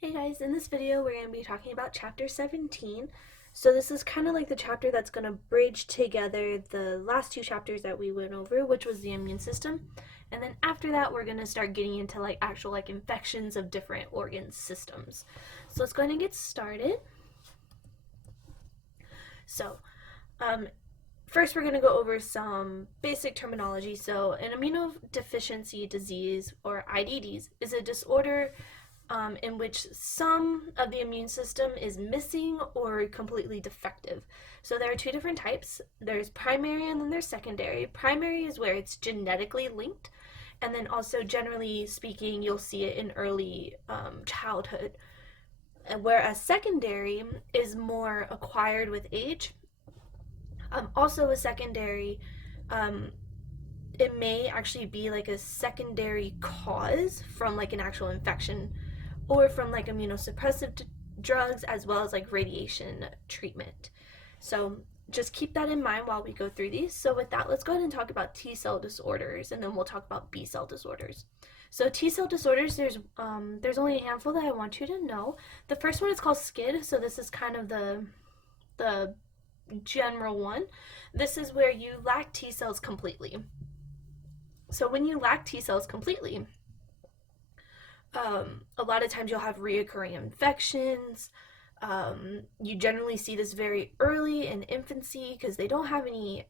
Hey guys, in this video we're going to be talking about chapter 17. So this is kind of like the chapter that's going to bridge together the last two chapters that we went over, which was the immune system. And then after that we're going to start getting into like actual like infections of different organ systems. So let's go ahead and get started. So first we're going to go over some basic terminology. So an immunodeficiency disease, or IDDs, is a disorder in which some of the immune system is missing or completely defective. So there are two different types. There's primary and then there's secondary. Primary is where it's genetically linked, and then also generally speaking you'll see it in early childhood. Whereas secondary is more acquired with age. Also a secondary, it may actually be like a secondary cause from like an actual infection or from like immunosuppressive drugs, as well as like radiation treatment. So just keep that in mind while we go through these. So with that, let's go ahead and talk about T cell disorders, and then we'll talk about B cell disorders. So T cell disorders, there's only a handful that I want you to know. The first one is called SCID. So this is kind of the general one. This is where you lack T cells completely. So when you lack T cells completely, a lot of times you'll have reoccurring infections. You generally see this very early in infancy because they don't have any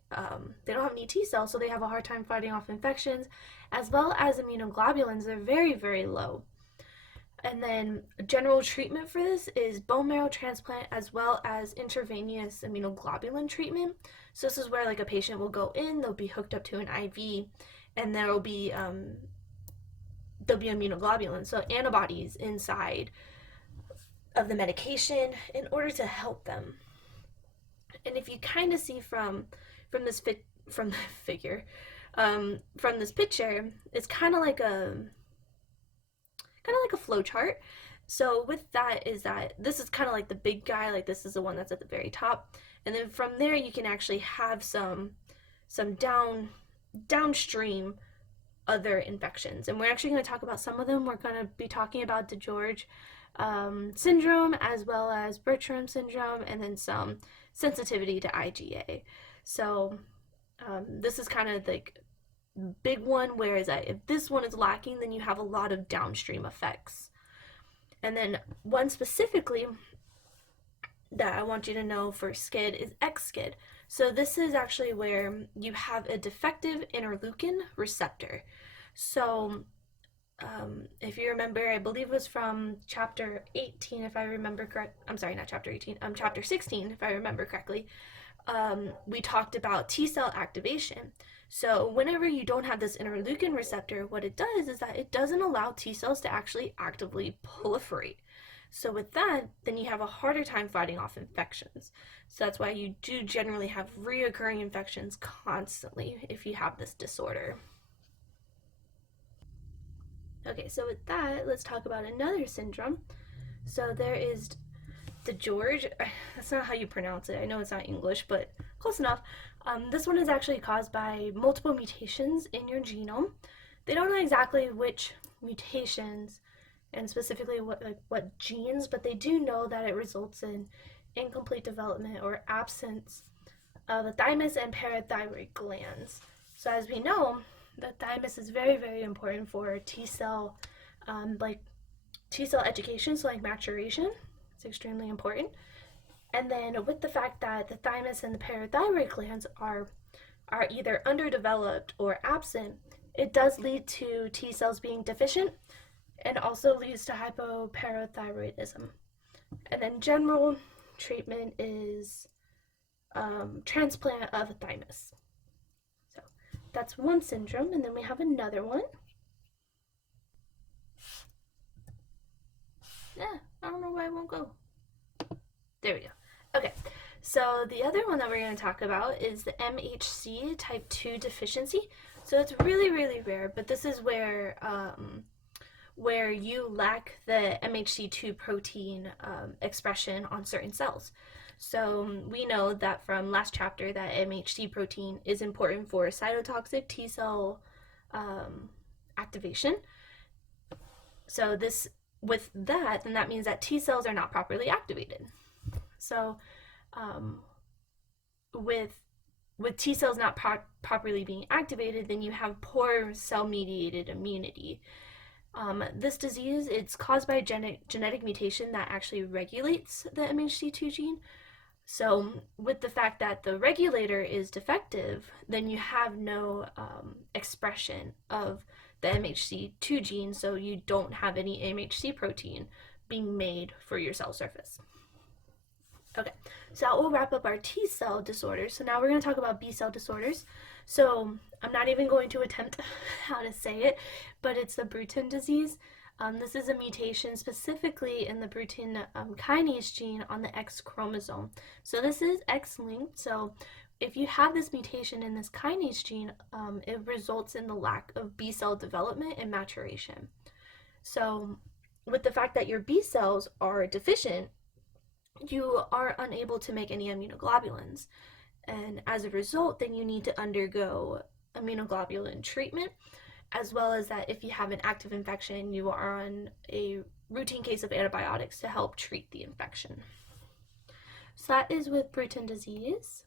T cells, so they have a hard time fighting off infections, as well as immunoglobulins. They're very, very low. And then general treatment for this is bone marrow transplant, as well as intravenous immunoglobulin treatment. So this is where like a patient will go in, they'll be hooked up to an IV, and there'll be immunoglobulins, so antibodies inside of the medication in order to help them. And if you kind of see from this figure, from this picture, it's kind of like a flow chart. So with that is that this is kind of like the big guy, like this is the one that's at the very top, and then from there you can actually have some downstream other infections, and we're actually going to talk about some of them. We're going to be talking about DeGeorge syndrome, as well as Bertram syndrome, and then some sensitivity to IgA. So this is kind of like big one, whereas that if this one is lacking, then you have a lot of downstream effects. And then one specifically that I want you to know for SCID is XSCID. So this is actually where you have a defective interleukin receptor. So if you remember, I believe it was from chapter 18, if I remember correct. I'm sorry, not chapter 18. Chapter 16, if I remember correctly. We talked about T cell activation. So whenever you don't have this interleukin receptor, what it does is that it doesn't allow T cells to actually actively proliferate. So with that, then you have a harder time fighting off infections. So that's why you do generally have reoccurring infections constantly if you have this disorder. Okay, so with that, let's talk about another syndrome. So there is DeGeorge. That's not how you pronounce it. I know it's not English, but close enough. This one is actually caused by multiple mutations in your genome. They don't know exactly which mutations and specifically what genes, but they do know that it results in incomplete development or absence of the thymus and parathyroid glands. So as we know, the thymus is very, very important for T cell education, so like maturation. It's extremely important. And then with the fact that the thymus and the parathyroid glands are either underdeveloped or absent, it does lead to T cells being deficient, and also leads to hypoparathyroidism. And then general treatment is transplant of a thymus. So that's one syndrome, and then we have another one. Yeah, I don't know why it won't go. There we go. Okay, so the other one that we're going to talk about is the MHC type 2 deficiency. So it's really, really rare, but this is where you lack the MHC2 protein expression on certain cells. So we know that from last chapter that MHC protein is important for cytotoxic T cell activation. So this with that, then that means that T cells are not properly activated. So um, with T cells not properly being activated, then you have poor cell-mediated immunity. This disease, it's caused by a genetic mutation that actually regulates the MHC2 gene. So with the fact that the regulator is defective, then you have no expression of the MHC2 gene, so you don't have any MHC protein being made for your cell surface. Okay, so that will wrap up our T cell disorders. So now we're going to talk about B cell disorders. So I'm not even going to attempt how to say it, but it's the Bruton disease. This is a mutation specifically in the Bruton kinase gene on the X chromosome. So this is X-linked. So if you have this mutation in this kinase gene, it results in the lack of B cell development and maturation. So with the fact that your B cells are deficient, you are unable to make any immunoglobulins. And as a result, then you need to undergo immunoglobulin treatment, as well as that if you have an active infection, you are on a routine case of antibiotics to help treat the infection. So that is with Bruton disease.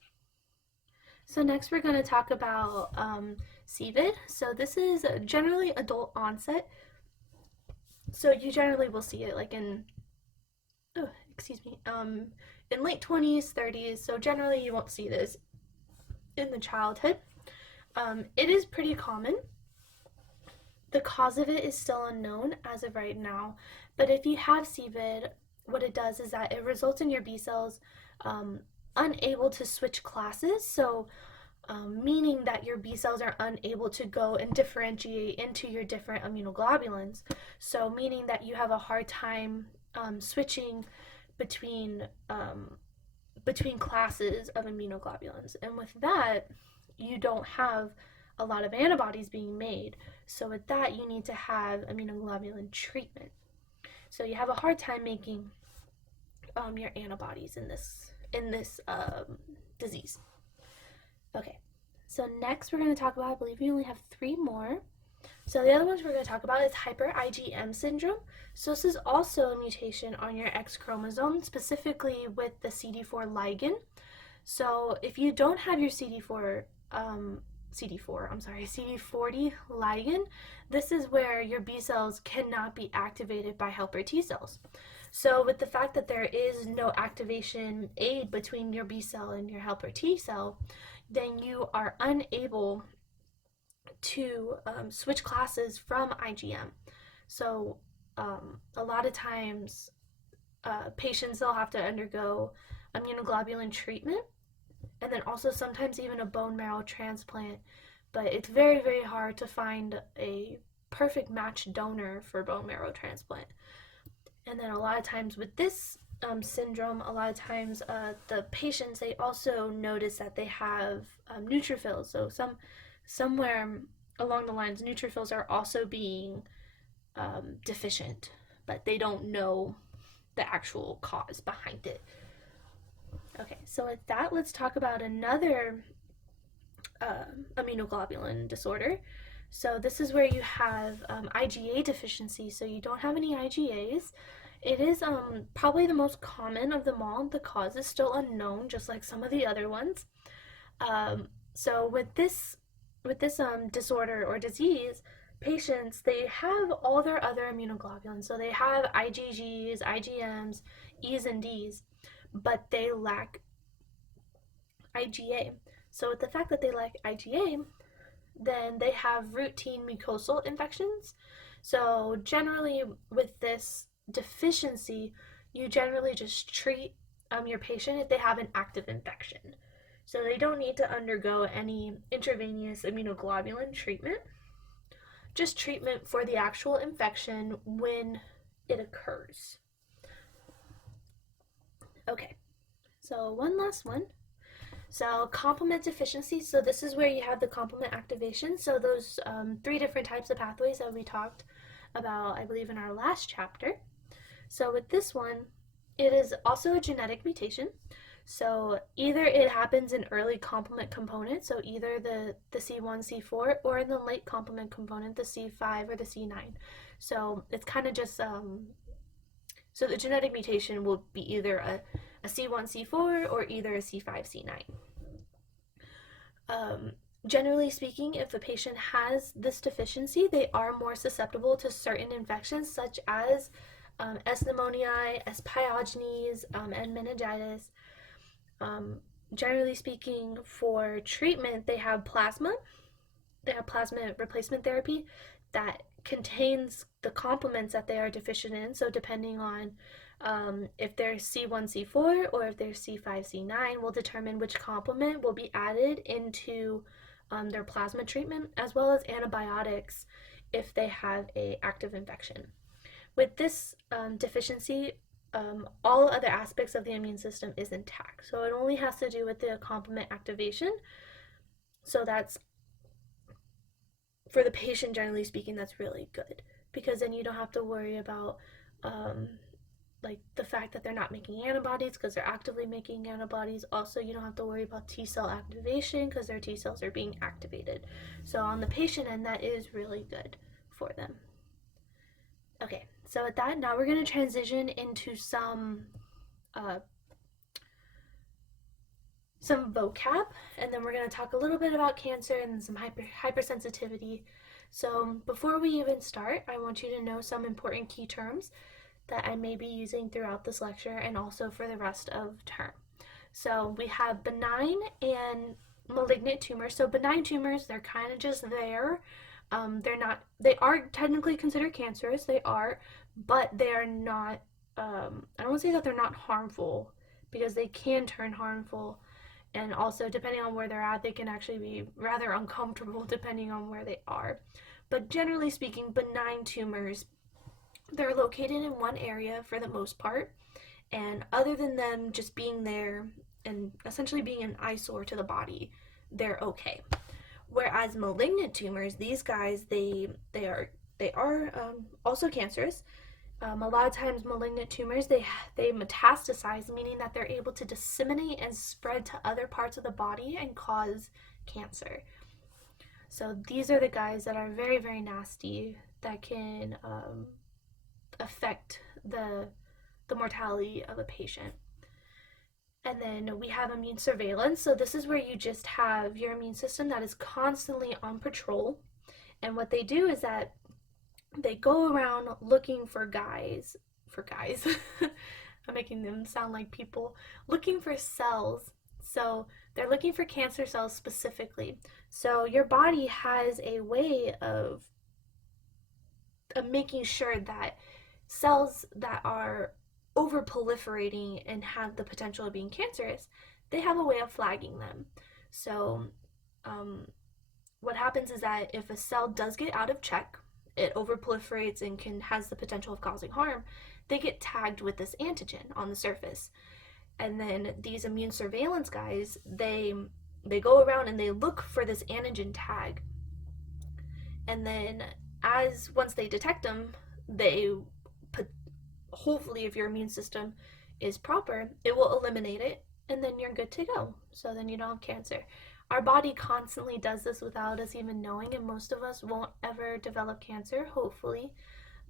So next we're going to talk about CVID. So this is generally adult onset. So you generally will see it like in in late 20s, 30s, so generally you won't see this in the childhood. It is pretty common. The cause of it is still unknown as of right now, but if you have CVID, what it does is that it results in your B cells unable to switch classes, so meaning that your B cells are unable to go and differentiate into your different immunoglobulins, so meaning that you have a hard time switching between classes of immunoglobulins, and with that you don't have a lot of antibodies being made. So with that you need to have immunoglobulin treatment. So you have a hard time making your antibodies in this disease. Okay, so next we're going to talk about, I believe we only have 3 more. So the other ones we're going to talk about is hyper IgM syndrome. So this is also a mutation on your X chromosome, specifically with the CD4 ligand. So if you don't have your CD40 ligand, this is where your B cells cannot be activated by helper T cells. So with the fact that there is no activation aid between your B cell and your helper T cell, then you are unable to switch classes from IgM. So a lot of times patients, they'll have to undergo immunoglobulin treatment, and then also sometimes even a bone marrow transplant, but it's very, very hard to find a perfect match donor for bone marrow transplant. And then a lot of times with this syndrome, a lot of times the patients, they also notice that they have neutrophils. So somewhere along the lines, neutrophils are also being deficient, but they don't know the actual cause behind it. Okay, so with that, let's talk about another immunoglobulin disorder. So this is where you have IgA deficiency, so you don't have any IgAs. It is probably the most common of them all. The cause is still unknown, just like some of the other ones. So with this disorder or disease, patients, they have all their other immunoglobulins. So they have IgGs, IgMs, Es and Ds, but they lack IgA. So with the fact that they lack IgA, then they have routine mucosal infections. So generally with this deficiency, you generally just treat your patient if they have an active infection. So they don't need to undergo any intravenous immunoglobulin treatment, just treatment for the actual infection when it occurs. Okay, so one last one. So complement deficiency, so this is where you have the complement activation. So those 3 different types of pathways that we talked about, I believe, in our last chapter. So with this one, it is also a genetic mutation. So either it happens in early complement component, so either the C1, C4, or in the late complement component, the C5 or the C9. So it's kind of just, so the genetic mutation will be either a C1, C4, or either a C5, C9. Um, Generally speaking, if a patient has this deficiency, they are more susceptible to certain infections such as S. pneumoniae, S. pyogenes, and meningitis. Um, Generally speaking, for treatment, they have plasma. They have plasma replacement therapy that contains the complements that they are deficient in. So, depending on if they're C1, C4, or if they're C5, C9, will determine which complement will be added into their plasma treatment, as well as antibiotics if they have a active infection. With this deficiency, all other aspects of the immune system is intact. So it only has to do with the complement activation. So that's, for the patient, generally speaking, that's really good, because then you don't have to worry about um, like the fact that they're not making antibodies because they're actively making antibodies. Also, you don't have to worry about T cell activation because their T cells are being activated. So on the patient end, that is really good for them. Okay, so with that, now we're going to transition into uh, some vocab, and then we're going to talk a little bit about cancer and some hypersensitivity. So before we even start, I want you to know some important key terms that I may be using throughout this lecture and also for the rest of term. So we have benign and malignant tumors. So benign tumors, they're kind of just there. They're not, they are technically considered cancerous, they are, but they are not, I don't want to say that they're not harmful, because they can turn harmful. And also, depending on where they're at, they can actually be rather uncomfortable depending on where they are. But generally speaking, benign tumors, they're located in one area for the most part. And other than them just being there and essentially being an eyesore to the body, they're okay. Whereas malignant tumors, these guys, they are also cancerous. A lot of times, malignant tumors they metastasize, meaning that they're able to disseminate and spread to other parts of the body and cause cancer. So these are the guys that are very, very nasty, that can affect the mortality of a patient. And then we have immune surveillance. So this is where you just have your immune system that is constantly on patrol. And what they do is that they go around looking for guys. I'm making them sound like people. Looking for cells. So they're looking for cancer cells specifically. So your body has a way of making sure that cells that are over proliferating and have the potential of being cancerous, they have a way of flagging them. So, what happens is that if a cell does get out of check, it over proliferates and has the potential of causing harm, they get tagged with this antigen on the surface. And then these immune surveillance guys, they go around and they look for this antigen tag. And then once they detect them, they put, hopefully, if your immune system is proper, it will eliminate it, and then you're good to go. So then you don't have cancer. Our body constantly does this without us even knowing, and most of us won't ever develop cancer, hopefully.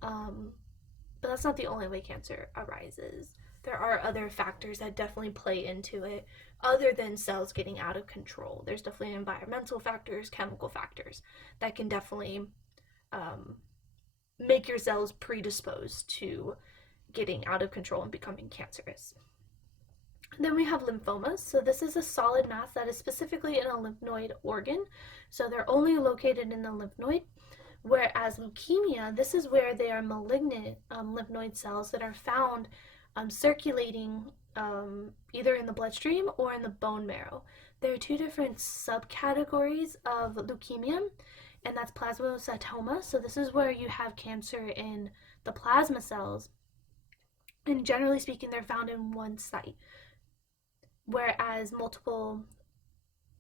But that's not the only way cancer arises. There are other factors that definitely play into it, other than cells getting out of control. There's definitely environmental factors, chemical factors that can definitely make your cells predisposed to getting out of control and becoming cancerous. Then we have lymphomas. So this is a solid mass that is specifically in a lymphoid organ. So they're only located in the lymphoid. Whereas leukemia, this is where they are malignant lymphoid cells that are found circulating either in the bloodstream or in the bone marrow. There are two different subcategories of leukemia, and that's plasmacytoma. So this is where you have cancer in the plasma cells, and generally speaking, they're found in one site. Whereas multiple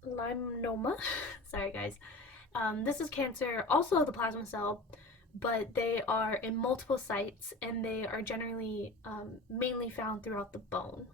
myeloma, sorry guys, this is cancer also of the plasma cell, but they are in multiple sites, and they are generally mainly found throughout the bone.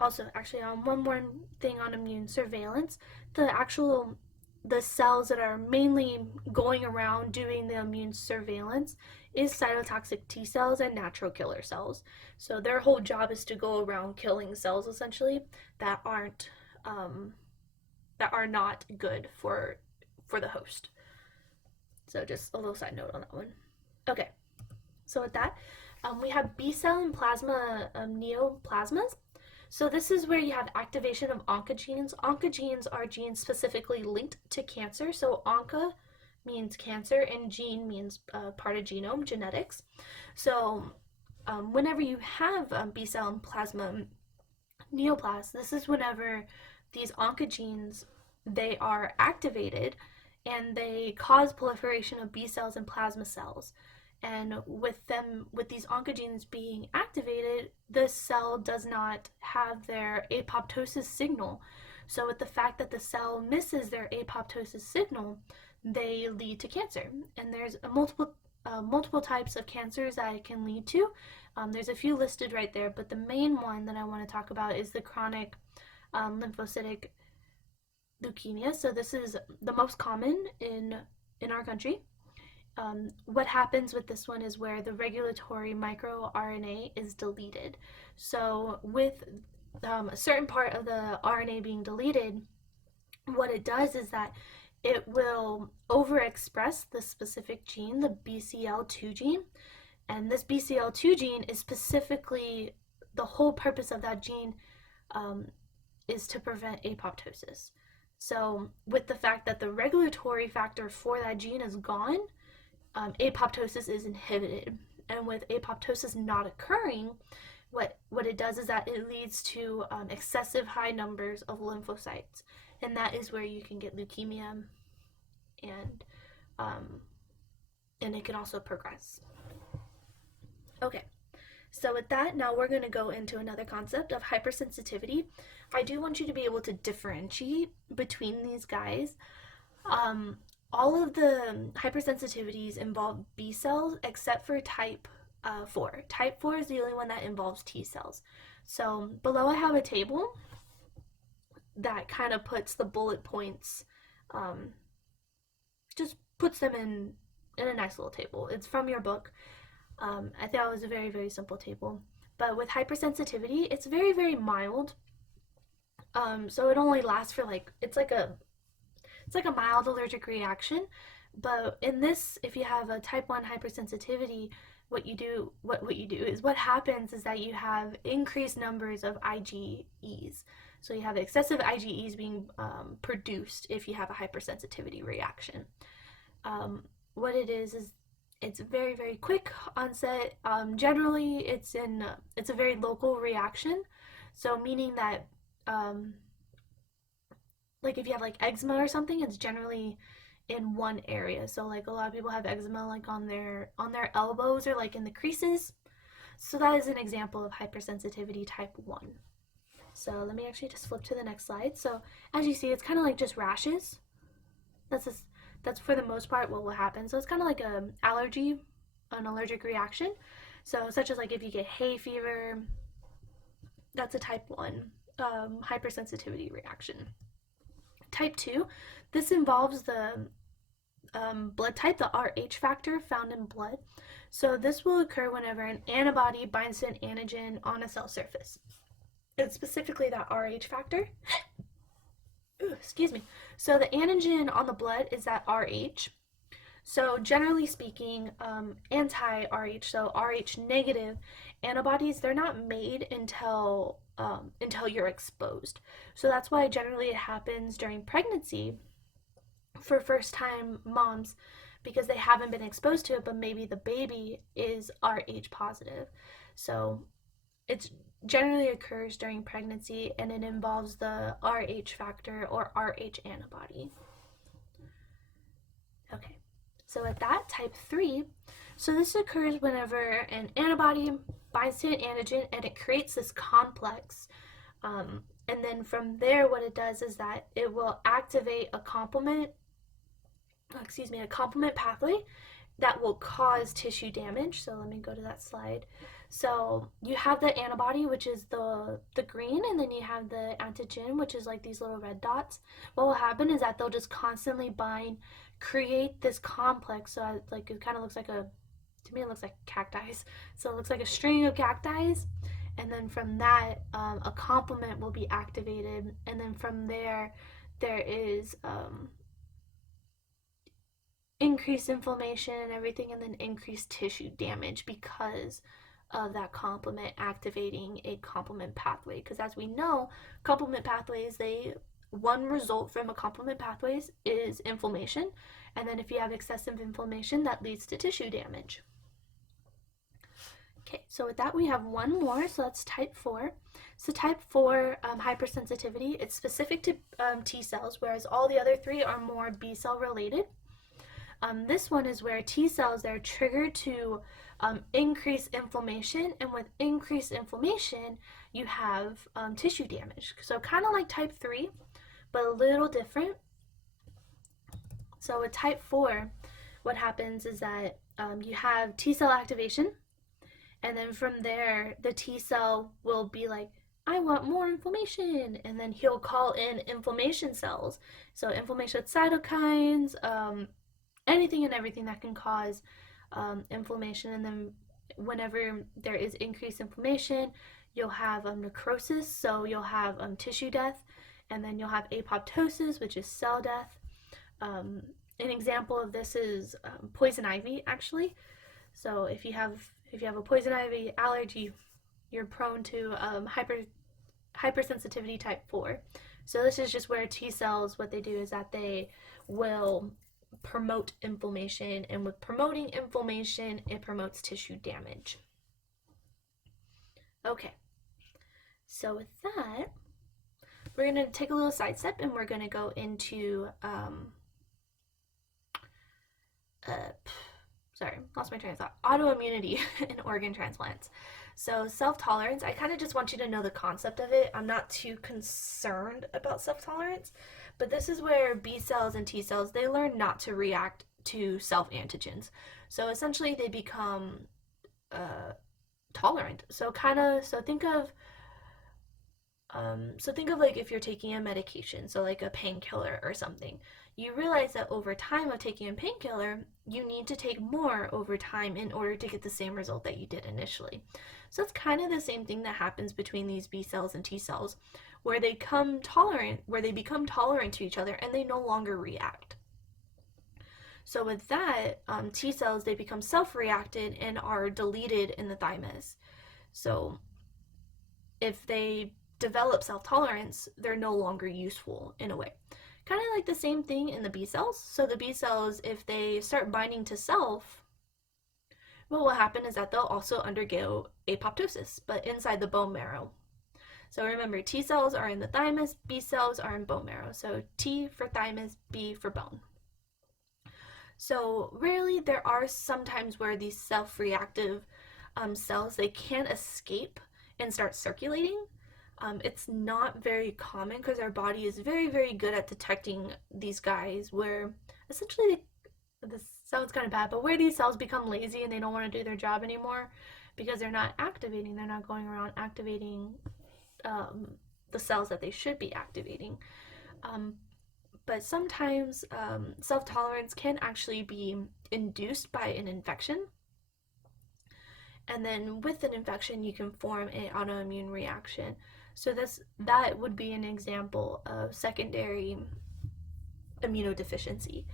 also, actually, one more thing on immune surveillance, the cells that are mainly going around doing the immune surveillance is cytotoxic T cells and natural killer cells. So their whole job is to go around killing cells essentially that aren't that are not good for the host. So just a little side note on that one. Okay, so with that, we have B cell and plasma neoplasmas. So this is where you have activation of oncogenes. Oncogenes are genes specifically linked to cancer. So onca means cancer and gene means part of genome, genetics. So whenever you have B cell and plasma neoplasm, this is whenever these oncogenes, they are activated and they cause proliferation of B cells and plasma cells. And with these oncogenes being activated, the cell does not have their apoptosis signal. So with the fact that the cell misses their apoptosis signal, they lead to cancer. And there's multiple types of cancers that it can lead to. There's a few listed right there, but the main one that I want to talk about is the chronic lymphocytic leukemia. So this is the most common in our country. What happens with this one is where the regulatory microRNA is deleted. So with a certain part of the RNA being deleted, what it does is that it will overexpress the specific gene, the BCL2 gene. And this BCL2 gene is specifically, the whole purpose of that gene is to prevent apoptosis. So with the fact that the regulatory factor for that gene is gone, apoptosis is inhibited. And with apoptosis not occurring, what it does is that it leads to excessive high numbers of lymphocytes. And that is where you can get leukemia, and it can also progress. Okay, so with that, now we're going to go into another concept of hypersensitivity. I do want you to be able to differentiate between these guys. All of the hypersensitivities involve B cells except for type 4. Type 4 is the only one that involves T cells. So below I have a table that kind of puts the bullet points, just puts them in a nice little table. It's from your book. I thought it was a very, very simple table. But with hypersensitivity, it's very, very mild. So it only lasts for it's like a mild allergic reaction. But in this, if you have a type 1 hypersensitivity, what happens is that you have increased numbers of IgEs. So you have excessive IgEs being produced if you have a hypersensitivity reaction. What it is it's very, very quick onset. Generally, it's a very local reaction. So meaning that, if you have eczema or something, it's generally in one area. So a lot of people have eczema on their elbows or in the creases. So that is an example of hypersensitivity type 1. So let me actually just flip to the next slide. So as you see, it's kind of just rashes. That's for the most part what will happen. So it's kind of like an allergic reaction. So such as if you get hay fever, that's a type 1 hypersensitivity reaction. Type 2, this involves the blood type, the Rh factor found in blood. So this will occur whenever an antibody binds to an antigen on a cell surface. It's specifically that Rh factor. Ooh, excuse me. So the antigen on the blood is that Rh. So generally speaking, anti-Rh, so Rh negative antibodies, they're not made until you're exposed. So that's why generally it happens during pregnancy for first-time moms, because they haven't been exposed to it, but maybe the baby is Rh positive. So it generally occurs during pregnancy, and it involves the Rh factor or Rh antibody. Okay, so with that, type 3, so this occurs whenever an antibody binds to an antigen and it creates this complex. And then from there, what it does is that it will activate a complement pathway, that will cause tissue damage. So let me go to that slide. So you have the antibody, which is the green, and then you have the antigen, which is like these little red dots. What will happen is that they'll just constantly bind, create this complex. So like it kind of looks like to me it looks like cacti. So it looks like a string of cacti, and then from that a complement will be activated, and then from there is increased inflammation and everything, and then increased tissue damage because of that complement activating a complement pathway. Because as we know, complement pathways, one result from a complement pathways is inflammation, and then if you have excessive inflammation, that leads to tissue damage. Okay, so with that we have one more, so that's type 4. So type 4 hypersensitivity, it's specific to T cells, whereas all the other three are more B cell related. This one is where T cells are triggered to increase inflammation, and with increased inflammation, you have tissue damage. So kind of like type 3, but a little different. So with type 4, what happens is that you have T cell activation, and then from there, the T cell will be like, I want more inflammation, and then he'll call in inflammation cells. So inflammation cytokines, anything and everything that can cause inflammation. And then whenever there is increased inflammation, you'll have necrosis, so you'll have tissue death, and then you'll have apoptosis, which is cell death. An example of this is poison ivy, actually. So if you have a poison ivy allergy, you're prone to hypersensitivity type 4. So this is just where T cells, what they do is that they will promote inflammation, and with promoting inflammation, it promotes tissue damage. Okay, so with that, we're going to take a little sidestep, and we're going to go into lost my train of thought. Autoimmunity and organ transplants. So self-tolerance, I kind of just want you to know the concept of it. I'm not too concerned about self-tolerance, but this is where B cells and T cells, they learn not to react to self-antigens. So essentially they become tolerant. So think of like if you're taking a medication, so like a painkiller or something. You realize that over time of taking a painkiller, you need to take more over time in order to get the same result that you did initially. So it's kind of the same thing that happens between these B cells and T cells, where they become tolerant to each other, and they no longer react. So with that, T cells, they become self-reacted and are deleted in the thymus. So if they develop self-tolerance, they're no longer useful in a way. Kind of like the same thing in the B cells. So the B cells, if they start binding to self, what will happen is that they'll also undergo apoptosis, but inside the bone marrow. So remember, T cells are in the thymus, B cells are in bone marrow. So T for thymus, B for bone. So rarely, there are some times where these self-reactive cells, they can escape and start circulating. It's not very common because our body is very, very good at detecting these guys, where essentially, this sounds kind of bad, but where these cells become lazy and they don't want to do their job anymore because they're not going around activating the cells that they should be activating. But sometimes self-tolerance can actually be induced by an infection. And then with an infection, you can form an autoimmune reaction. So that would be an example of secondary immunodeficiency.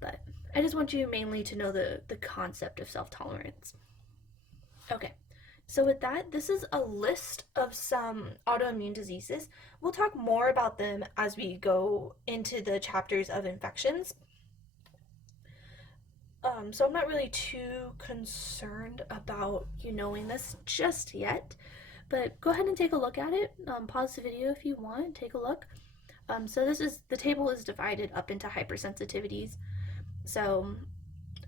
But I just want you mainly to know the concept of self-tolerance. Okay, so with that, this is a list of some autoimmune diseases. We'll talk more about them as we go into the chapters of infections. So I'm not really too concerned about you knowing this just yet, but go ahead and take a look at it. Pause the video if you want, take a look. So the table is divided up into hypersensitivities. So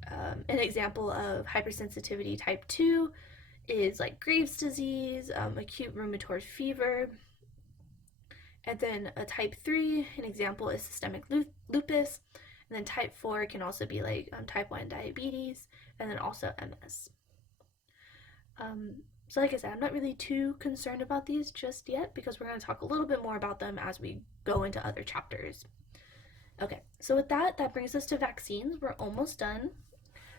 an example of hypersensitivity type 2 is like Graves' disease, acute rheumatoid fever. And then a type 3, an example is systemic lupus. And then type 4 can also be like type 1 diabetes, and then also MS. So like I said, I'm not really too concerned about these just yet because we're going to talk a little bit more about them as we go into other chapters. Okay, so with that brings us to vaccines. We're almost done.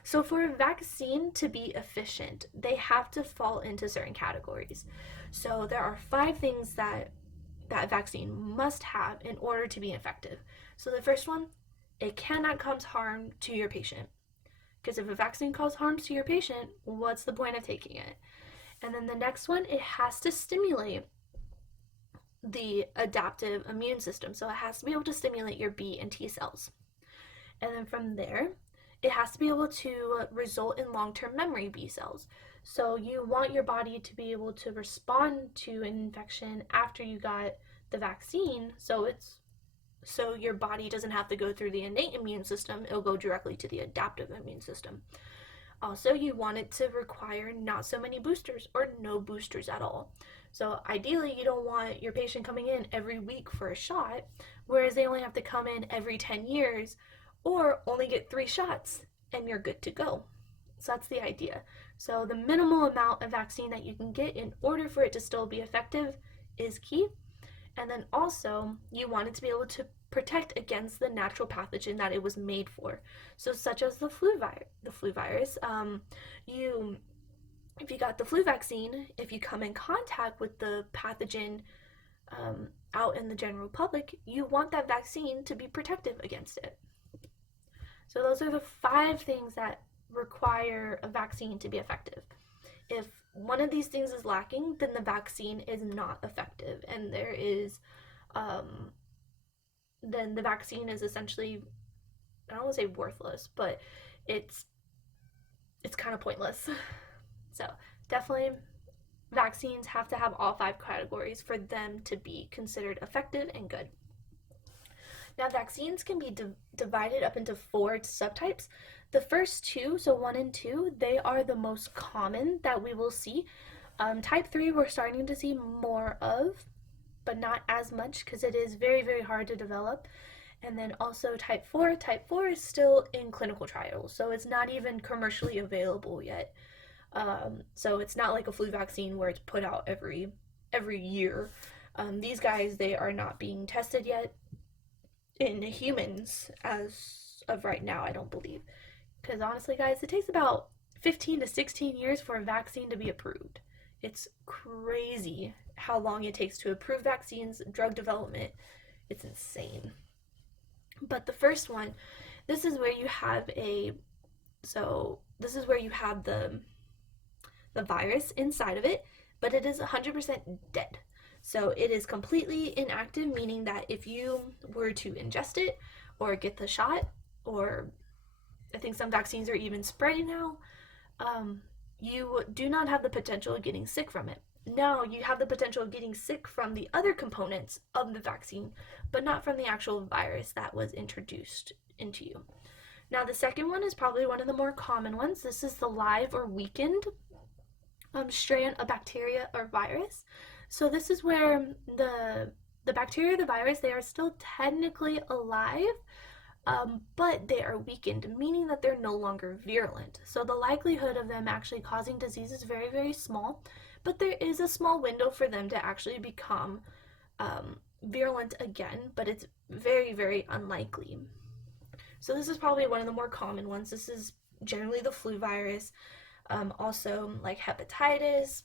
So for a vaccine to be efficient, they have to fall into certain categories. So there are 5 things that vaccine must have in order to be effective. So the first one, it cannot cause harm to your patient. Because if a vaccine causes harm to your patient, what's the point of taking it? And then the next one, it has to stimulate the adaptive immune system. So it has to be able to stimulate your B and T cells. And then from there, it has to be able to result in long-term memory B cells. So you want your body to be able to respond to an infection after you got the vaccine, so your body doesn't have to go through the innate immune system, it'll go directly to the adaptive immune system. Also, you want it to require not so many boosters or no boosters at all. So ideally, you don't want your patient coming in every week for a shot, whereas they only have to come in every 10 years or only get 3 shots and you're good to go. So that's the idea. So the minimal amount of vaccine that you can get in order for it to still be effective is key. And then also, you want it to be able to protect against the natural pathogen that it was made for. So such as the flu virus, if you got the flu vaccine, if you come in contact with the pathogen out in the general public, you want that vaccine to be protective against it. So those are the 5 things that require a vaccine to be effective. If one of these things is lacking, then the vaccine is not effective, and then the vaccine is essentially, I don't want to say worthless, but it's kind of pointless. So definitely vaccines have to have all 5 categories for them to be considered effective and good. Now, vaccines can be divided up into 4 subtypes. The first 2, so 1 and 2, they are the most common that we will see. Type 3 we're starting to see more of, but not as much because it is very, very hard to develop. And then also type 4 is still in clinical trials, so it's not even commercially available yet. So it's not like a flu vaccine where it's put out every year. These guys, they are not being tested yet in humans as of right now, I don't believe. Because honestly, guys, it takes about 15 to 16 years for a vaccine to be approved. It's crazy how long it takes to approve vaccines, drug development. It's insane. But the first one, this is where you have the virus inside of it, but it is 100% dead. So it is completely inactive, meaning that if you were to ingest it or get the shot, or I think some vaccines are even sprayed now, you do not have the potential of getting sick from it. Now you have the potential of getting sick from the other components of the vaccine, but not from the actual virus that was introduced into you. Now the second one is probably one of the more common ones. This is the live or weakened strain of bacteria or virus. So this is where the bacteria or the virus, they are still technically alive, but they are weakened, meaning that they're no longer virulent. So the likelihood of them actually causing disease is very, very small, but there is a small window for them to actually become virulent again, but it's very, very unlikely. So this is probably one of the more common ones. This is generally the flu virus, also like hepatitis,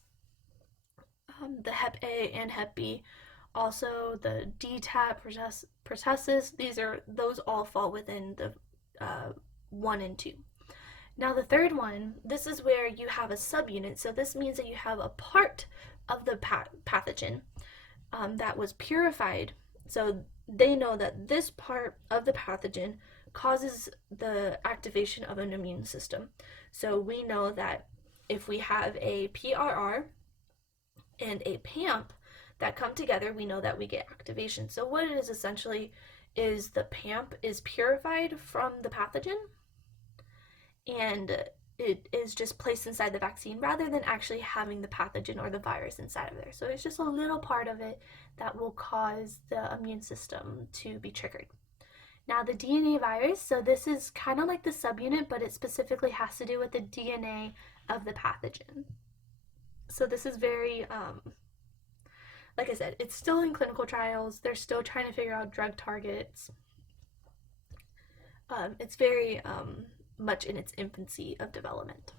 the Hep A and Hep B, also the DTaP, pertussis. Those all fall within the 1 and 2. Now the third one, this is where you have a subunit. So this means that you have a part of the pathogen that was purified. So they know that this part of the pathogen causes the activation of an immune system. So we know that if we have a PRR and a PAMP that come together, we know that we get activation. So what it is essentially is the PAMP is purified from the pathogen, and it is just placed inside the vaccine rather than actually having the pathogen or the virus inside of there. So it's just a little part of it that will cause the immune system to be triggered. Now, the DNA virus, so this is kind of like the subunit, but it specifically has to do with the DNA of the pathogen. So this is very, like I said, it's still in clinical trials. They're still trying to figure out drug targets. It's very much in its infancy of development.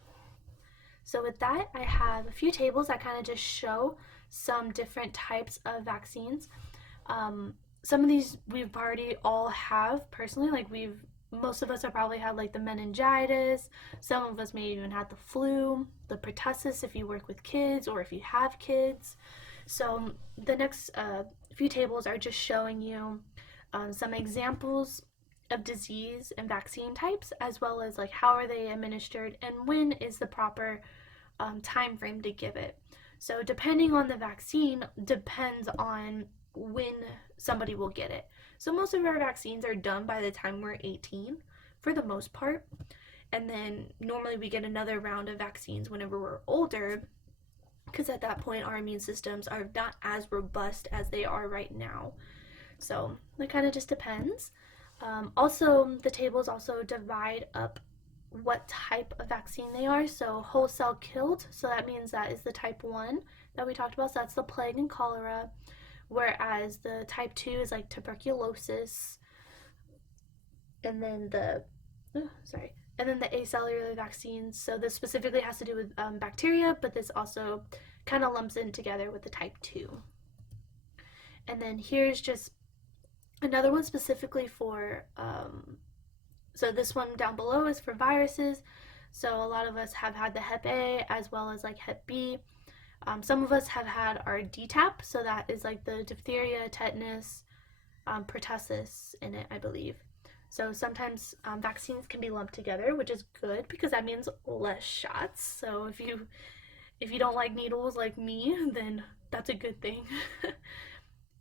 So with that, I have a few tables that kind of just show some different types of vaccines. Some of these we've already all have personally, like most of us have probably had like the meningitis. Some of us may even had the flu, the pertussis if you work with kids or if you have kids. So the next few tables are just showing you some examples of disease and vaccine types, as well as like how are they administered and when is the proper time frame to give it. So depending on the vaccine depends on when somebody will get it. So most of our vaccines are done by the time we're 18 for the most part. And then normally we get another round of vaccines whenever we're older, because at that point our immune systems are not as robust as they are right now. So it kind of just depends. Also, the tables also divide up what type of vaccine they are. So whole cell killed, so that means that is the type 1 that we talked about. So that's the plague and cholera. Whereas the type 2 is like tuberculosis. And then the acellular vaccines. So this specifically has to do with bacteria, but this also kind of lumps in together with the type 2. And then here's just another one specifically for, so this one down below is for viruses. So a lot of us have had the Hep A as well as like Hep B. Some of us have had our DTaP, so that is like the diphtheria, tetanus, pertussis in it, I believe. So sometimes vaccines can be lumped together, which is good because that means less shots. So if you don't like needles like me, then that's a good thing.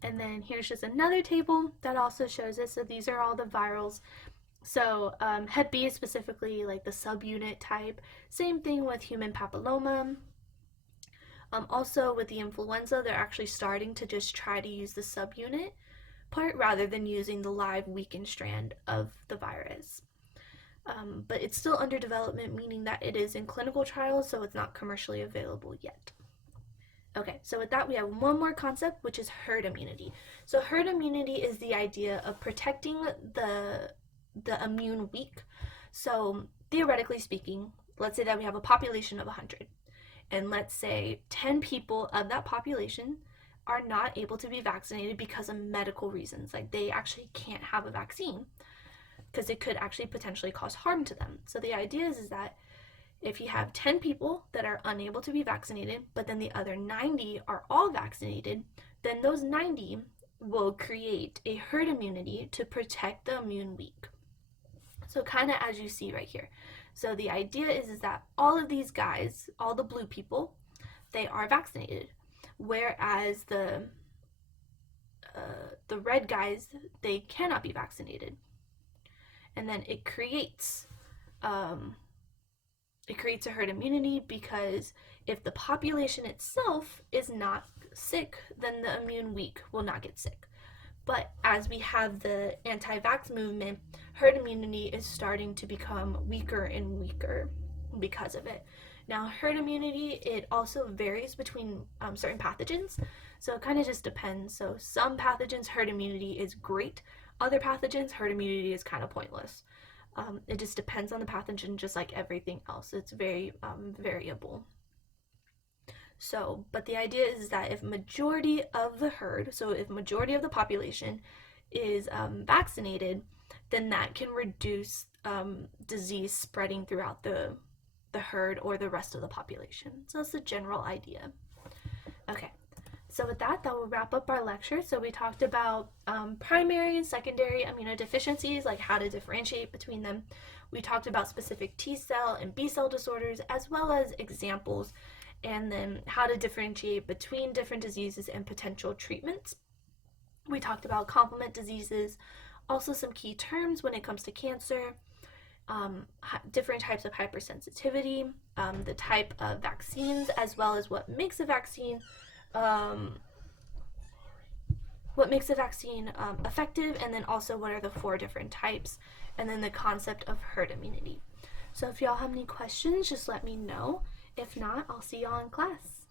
And then here's just another table that also shows it. So these are all the virals. So Hep B is specifically like the subunit type. Same thing with human papilloma. Also with the influenza, they're actually starting to just try to use the subunit part rather than using the live weakened strand of the virus. But it's still under development, meaning that it is in clinical trials, so it's not commercially available yet. Okay, so with that, we have one more concept, which is herd immunity. So herd immunity is the idea of protecting the immune weak. So theoretically speaking, let's say that we have a population of 100. And let's say 10 people of that population are not able to be vaccinated because of medical reasons. Like they actually can't have a vaccine because it could actually potentially cause harm to them. So the idea is that if you have 10 people that are unable to be vaccinated, but then the other 90 are all vaccinated, then those 90 will create a herd immunity to protect the immune weak. So kind of as you see right here. So the idea is that all of these guys, all the blue people, they are vaccinated, whereas the red guys, they cannot be vaccinated. And then it creates a herd immunity because if the population itself is not sick, then the immune weak will not get sick. But as we have the anti-vax movement, herd immunity is starting to become weaker and weaker because of it. Now, herd immunity, it also varies between certain pathogens. So it kind of just depends. So some pathogens, herd immunity is great. Other pathogens, herd immunity is kind of pointless. It just depends on the pathogen, just like everything else. It's very variable. So, but the idea is that if majority of the herd, so if majority of the population is vaccinated, then that can reduce disease spreading throughout the herd or the rest of the population. So that's the general idea. Okay, so with that will wrap up our lecture. So we talked about primary and secondary immunodeficiencies, like how to differentiate between them. We talked about specific T cell and B cell disorders, as well as examples, and then how to differentiate between different diseases and potential treatments. We talked about complement diseases, also some key terms when it comes to cancer, different types of hypersensitivity, the type of vaccines, as well as what makes a vaccine. what makes a vaccine effective, and then also what are the 4 different types, and then the concept of herd immunity. So if y'all have any questions, just let me know. If not, I'll see y'all in class.